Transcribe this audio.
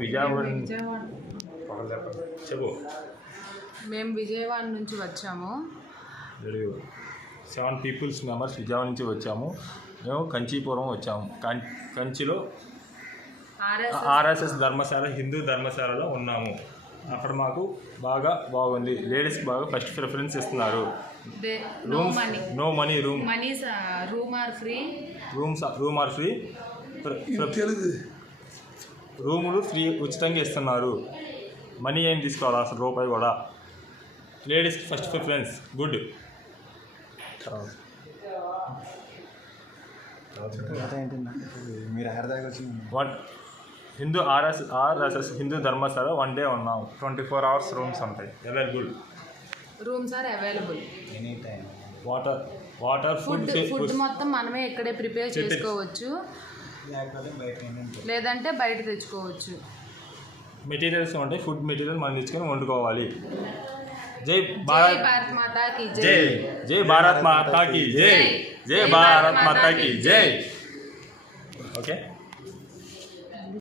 విజయవాడ చెప్పు. మేము విజయవాడ నుంచి వచ్చాము. 7 పీపుల్స్ మెంబర్స్ విజయవాడ నుంచి వచ్చాము. మేము కంచీపురం వచ్చాము. కంచిలో ఆర్ఎస్ఎస్ ధర్మశాల, హిందూ ధర్మశాలలో ఉన్నాము. అక్కడ మాకు బాగుంది. లేడీస్కి బాగా ఫస్ట్ ప్రిఫరెన్స్ ఇస్తున్నారు. No money room or free. రూములు ఫ్రీ ఉచితంగా ఇస్తున్నారు. మనీ ఏం తీసుకోవాలి అసలు రూపాయి కూడా. లేడీస్కి first preference. Good. Hindu RSS Hindu Dharamshala 1 day ఉన్నాం. 24 hours రూమ్స్ ఉంటాయి. Available. Rooms are available. Any time. Water food మొత్తం మనమే ఇక్కడే ప్రిపేర్ చేసుకోవచ్చు, లేదంటే బయట తెచ్చుకోవచ్చు. మెటీరియల్స్ ఉంటాయి. ఫుడ్ మెటీరియల్ మనం తెచ్చుకొని వండుకోవాలి. జై భారత్ మాతా కీ జై. జై భారత్ మాతా కీ జై. జై భారత్ మాతా కీ జై. ఓకే.